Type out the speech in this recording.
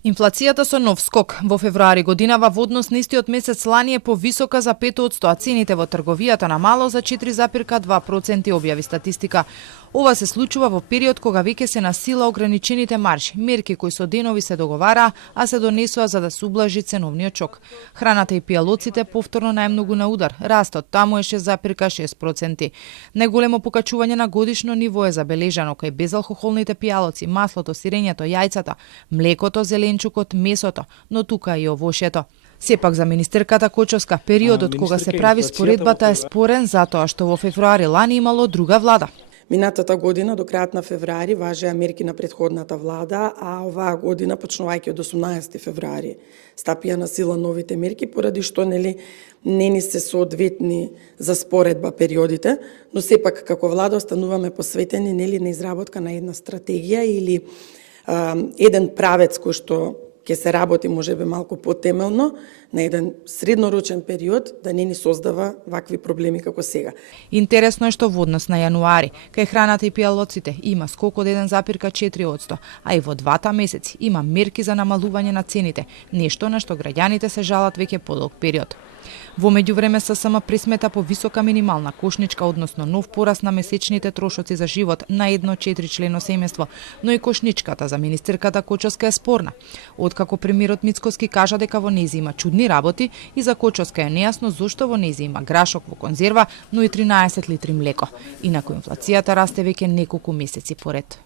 Инфлацијата со нов скок во февруари годинава во однос на истиот месец лани е повисока за 5%, а цените во трговијата на мало за 4,2%, објави статистика. Ова се случува во период кога веќе се на сила ограничените маржи, мерки кои со денови се договараа, а се донесува за да се ублажи ценовниот шок. Храната и пијалоците повторно најмногу на удар, растот таму е 6,6%. Најголемо покачување на годишно ниво е забележано кај безалкохолните пијалоци, маслото, сирењето, јајцата, млекото, зеленчукот, месото, но тука и овошјето. Сепак за министерката Кочовска, периодот кога се прави споредбата е спорен затоа што во февруари лани имало друга влада. Минатата година до крајот на февруари важеа мерки на претходната влада, а оваа година, почнувајќи од 18 февруари, стапија на сила новите мерки, поради што не ни се соодветни за споредба периодите, но сепак како влада остануваме посветени на изработка на една стратегија или еден правец кој што ќе се работи можеби малку потемелно на еден среднорочен период да не ни создава вакви проблеми како сега. Интересно е што во однос на јануари, кај храната и пијалоците има скок од 1,4%, а и во двата месеци има мерки за намалување на цените, нешто на што граѓаните се жалат веќе подолг период. Во меѓувреме ССМ пресмета по висока минимална кошничка, односно нов пораст на месечните трошоци за живот на едно 4-члено семејство, но и кошничката за министерката Кочовска е спорна. Откако премиерот Мицкоски кажа дека во нејзи има чудни работи и за Кочовска е нејасно зошто во нејзи има грашок во конзерва, но и 13 литри млеко. Инаку инфлацијата расте веќе неколку месеци поред.